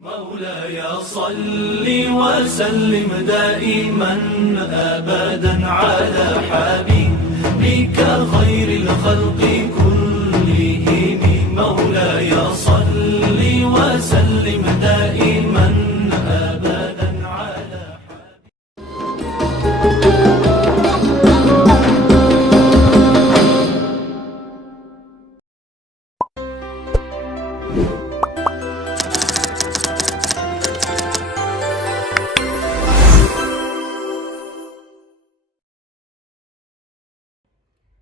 مولاي صل وسلم دائما أبدا على حبيبك خير الخلق كلهم. مولاي صل وسلم دائما أبدا على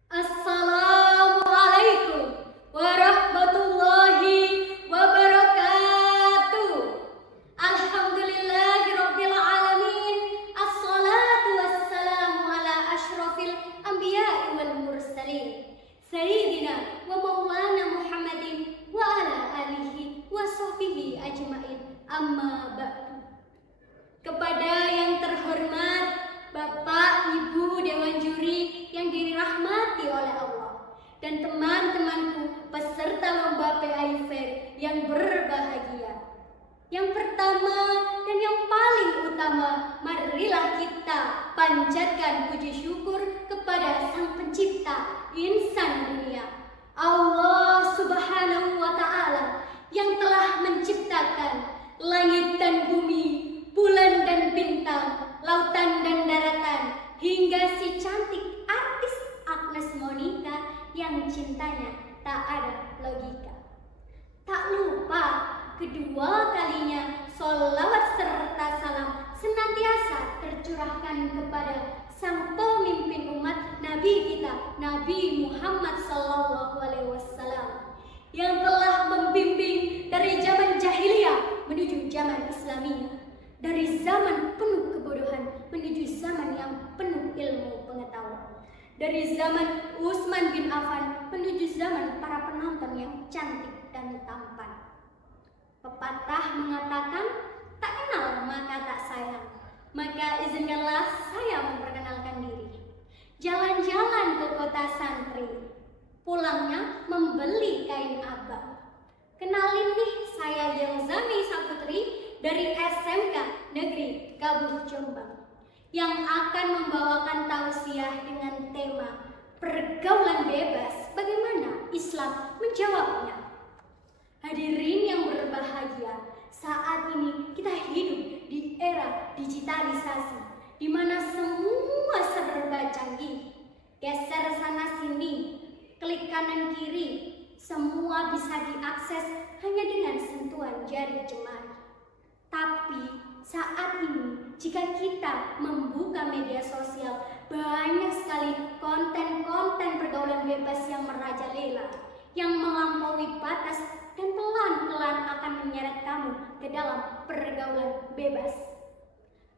Assalamualaikum warahmatullahi wabarakatuh. Alhamdulillahirabbil alamin. Assalatu wassalamu ala asyrafil anbiya'i wal mursalin. Sayyidina wa maulana Muhammadin wa ala alihi wa sahbihi ajmain. Amma ba'du. Kepada yang terhormat Bapak, Ibu, Dewan Juri yang dirahmati oleh Allah, dan teman-temanku peserta lomba PAI Fair yang berbahagia. Yang pertama dan yang paling utama, marilah kita panjatkan puji syukur kepada Sang Pencipta insan dunia, Allah Subhanahu wa Ta'ala, yang telah menciptakan langit dan bumi, bulan dan bintang, lautan dan daratan, hingga si cantik artis Agnes Monica yang cintanya tak ada logika. Tak lupa kedua kalinya sholawat serta salam senantiasa tercurahkan kepada sang pemimpin umat Nabi kita, Nabi Muhammad SAW, yang telah membimbing dari zaman jahiliyah menuju zaman Islamiyah, dari zaman penuh kebodohan menuju zaman yang penuh ilmu pengetahuan, dari zaman Utsman bin Affan menuju zaman para penonton yang cantik dan tampan. Pepatah mengatakan, tak kenal maka tak sayang. Maka izinkanlah saya memperkenalkan diri. Jalan-jalan ke kota santri, pulangnya membeli kain abang. Kenalin nih, saya Yelzami Saputri dari SMK Negeri Kabuh Jombang, yang akan membawakan tausiah dengan tema pergaulan bebas, bagaimana Islam menjawabnya. Hadirin yang berbahagia, saat ini kita hidup di era digitalisasi, di mana semua serba canggih. Geser sana sini, klik kanan kiri, semua bisa diakses hanya dengan sentuhan jari jemari. Tapi saat ini jika kita membuka media sosial, banyak sekali konten-konten pergaulan bebas yang merajalela, yang melampaui batas dan pelan-pelan akan menyeret kamu ke dalam pergaulan bebas.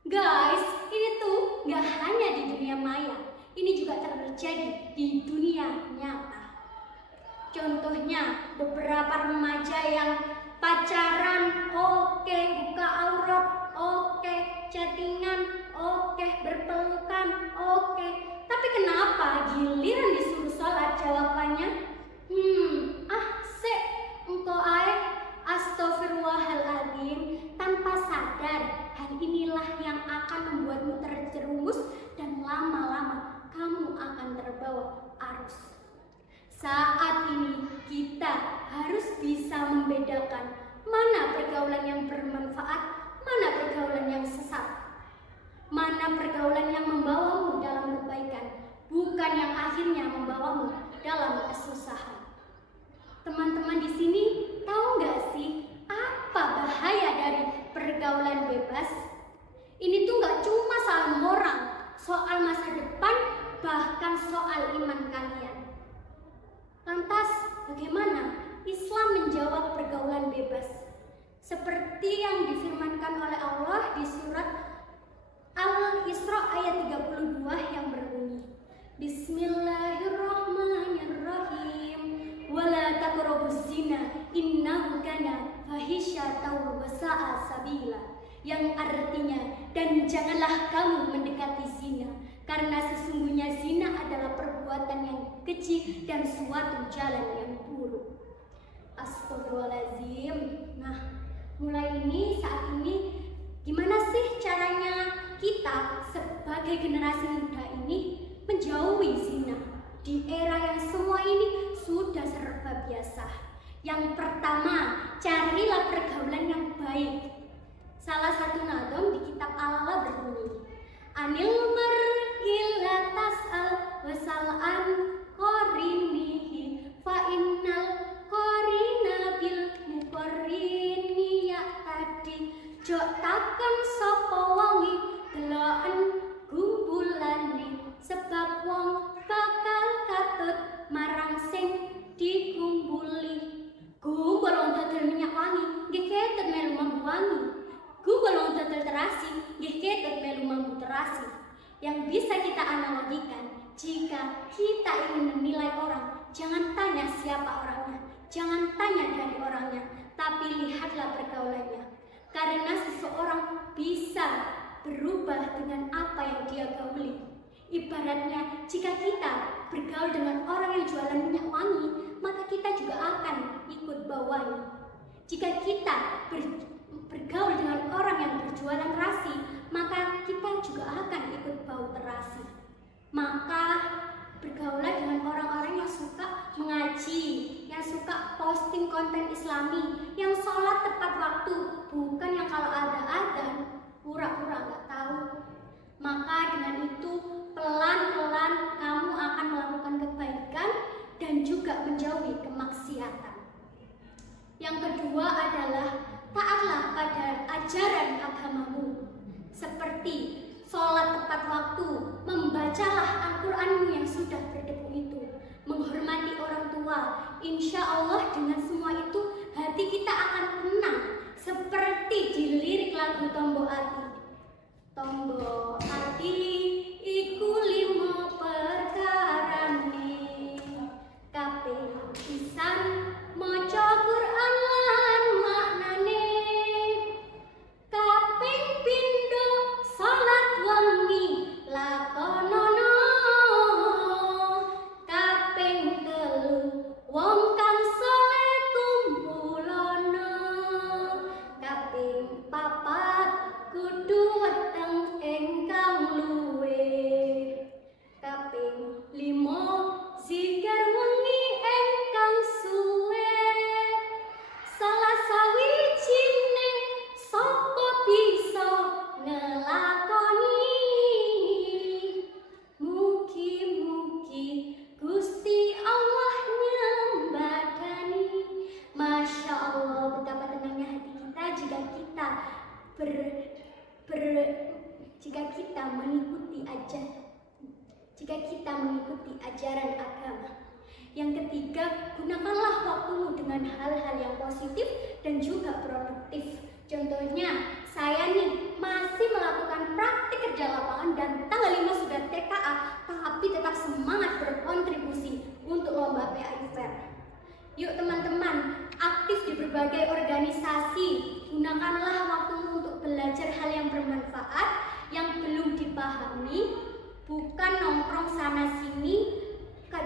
Guys, ini tuh gak hanya di dunia maya, ini juga terjadi di dunia nyata. Contohnya beberapa remaja yang pacaran, oke, buka aurat, oke, chattingan, oke, berpelukan, oke. Tapi kenapa giliran disuruh sholat jawabannya, engkau astagfirullahaladzim, tanpa sadar hal inilah yang akan membuatmu terjerumus dan lama-lama kamu akan terbawa arus. Saat ini kita harus bisa membedakan mana pergaulan yang bermanfaat, mana pergaulan yang sesat, mana pergaulan yang membawamu dalam kebaikan, bukan yang akhirnya membawamu dalam kesusahan. Teman-teman di sini tahu nggak sih apa bahaya dari pergaulan bebas? Ini tuh nggak cuma soal moral, soal masa depan, bahkan soal iman kalian. Lantas, bagaimana Islam menjawab pergaulan bebas? Seperti yang difirmankan oleh Allah di surat Al-Isra ayat 32 yang berbunyi, Bismillahirrahmanirrahim, wala taqrabuz zina innahu kana fahisyatan wa sa'a sabila, yang artinya, dan janganlah kamu mendekati zina, karena sesungguhnya zina adalah perbuatan yang keji dan suatu jalan yang buruk. Astagfirullahaladzim. Nah, Saat ini gimana sih caranya kita sebagai generasi muda ini menjauhi zina di era yang semua ini sudah serba biasa? Yang pertama, carilah pergaulan yang baik. Salah satu nadom di kitab Al-Ala berbunyi, Anil mar'ila tas'al wasal'an qorinihi fa innal qorina bil muqarrini ya'tadi. Jok takon sapa wonge deloken gumbulane, sebab wong bakal katut marang sing digumbuli. Gumbul wong dodol minyak wangi nggih ketut melu mambu wangi. Gumbul wong dodol terasi nggih ketut melu mambu terasi. Yang bisa kita analogikan, jika kita ingin menilai orang, jangan tanya siapa orangnya, jangan tanya dari orangnya, tapi lihatlah pergaulannya. Karena seseorang bisa berubah dengan apa yang dia gauli. Ibaratnya, jika kita bergaul dengan orang yang jualan minyak wangi, maka kita juga akan ikut bawanya. Jika kita bergaul dengan orang yang berjualan terasi, maka kita juga akan ikut bau terasi. Maka bergaulah dengan orang-orang yang suka mengaji, yang suka posting konten islami, yang sholat tepat waktu, bukan yang kalau ada adzan pura-pura nggak tahu. Maka dengan itu pelan-pelan kamu akan melakukan kebaikan dan juga menjauhi kemaksiatan. Yang kedua adalah taatlah pada ajaran agamamu, seperti sholat tepat waktu, membacalah Al-Quranmu yang sudah berdebu itu, menghormati orang tua. Insya Allah dengan semua itu hati kita akan tenang, seperti di lirik lagu Tombo Ati. Tombo ati iku limo perkarane, kabeh pisan maca Quran lan maknane, kaping pindho salat wengi lakonono, kaping telu wong kang saleh kumpulono, kaping papat kudu weteng ingkang luwe, kaping limo zikir wengi ingkang suwe. Salah sawijine sapa bisa ngelakoni, mugi-mugi Gusti Allah nyembadani. Masya Allah, betapa tenangnya hati kita jika kita mengikuti ajaran agama. Yang ketiga, gunakanlah waktumu dengan hal-hal yang positif dan juga produktif. Contohnya, saya nih masih melakukan praktik kerja lapangan dan tanggal 5 sudah TKA, tapi tetap semangat berkontribusi untuk lomba PAI Fair. Yuk teman-teman, aktif di berbagai organisasi. Gunakanlah waktumu untuk belajar hal yang bermanfaat, yang belum dipahami, bukan nongkrong sana-sini,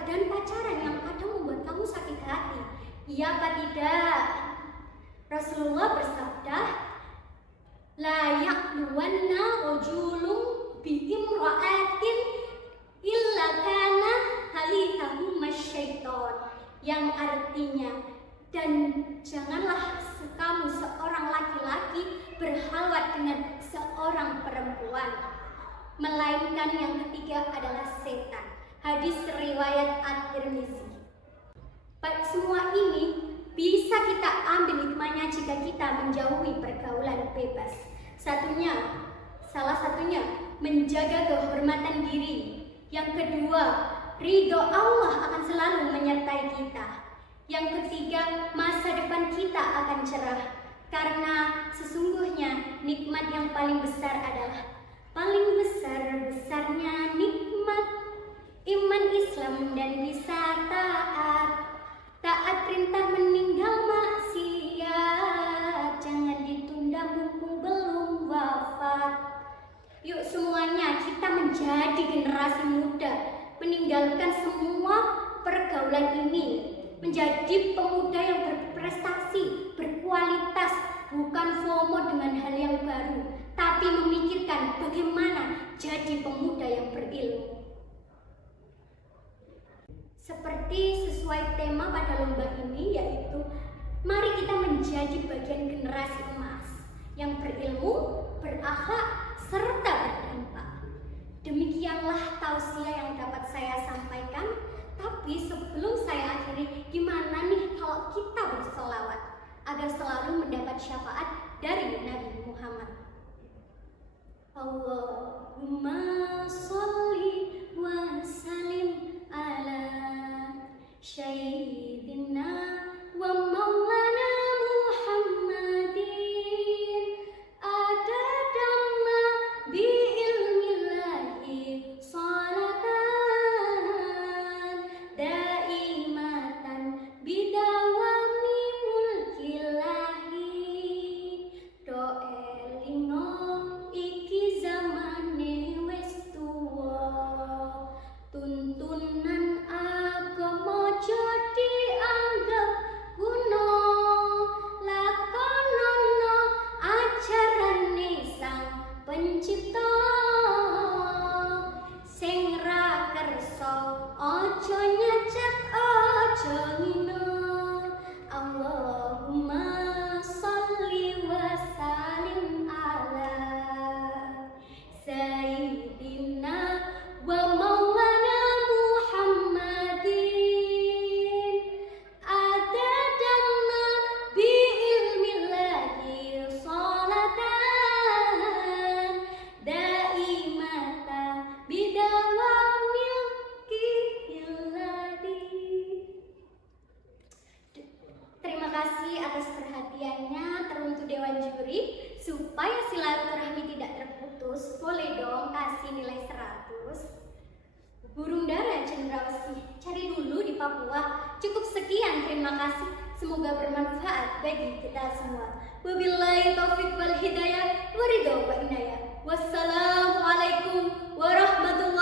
dan pacaran yang kadang membuat kamu sakit hati. Iya apa tidak? Rasulullah bersabda, la yaqluwanna rajulun bi imra'atin illa kana halithahu masyaiton, yang artinya, dan janganlah kamu seorang laki-laki berhalwat dengan seorang perempuan, melainkan yang ketiga adalah setan. Hadis riwayat At-Tirmizi. Semua ini bisa kita ambil hikmahnya jika kita menjauhi pergaulan bebas. Salah satunya menjaga kehormatan diri. Yang kedua, ridho Allah akan selalu menyertai kita. Yang ketiga, masa depan kita akan cerah. Karena sesungguhnya nikmat yang paling besar adalah besarnya nikmat iman Islam dan bisa taat perintah meninggal maksiat, jangan ditunda mumpung belum wafat. Yuk semuanya kita menjadi generasi muda, meninggalkan semua pergaulan ini, menjadi pemuda yang berprestasi, berkualitas, bukan FOMO dengan hal yang baru, tapi memikirkan bagaimana jadi pemuda yang berilmu. Seperti sesuai tema pada lomba ini, yaitu mari kita menjadi bagian generasi emas yang berilmu, berakhlak, serta berdampak. Demikianlah tausiah yang dapat saya sampaikan. Tapi sebelum saya akhiri, gimana nih kalau kita bersolawat agar selalu mendapat syafaat dari Nabi Muhammad? Allahumma sholli wa sallim ala Sayyidina wa maulana Muhammadin adadama bi ilmillahi salatan daimatan bidawami mulkillahi doelino iki zamane wis tuwa tuntunan agama jadi anggap kuno lakonono ajarane sang pencipta sing ra kersa aja nyecat aja ngino. Allahumma sholli wa sallim ala Sayyidina wa maulana Muhammadin adadama bi ilmillahi salatan daimatan bidawamil kihiladi. Terima kasih atas perhatiannya. Teruntuk Dewan Juri, supaya silaturahmi tidak terputus, boleh dong kasih nilai 100. Burung dara cendrawasih, cari dulu di Papua. Cukup sekian, terima kasih. Semoga bermanfaat bagi kita semua. Wabillahi taufiq wal hidayah, waridho wa inayah. Wassalamualaikum warahmatullahi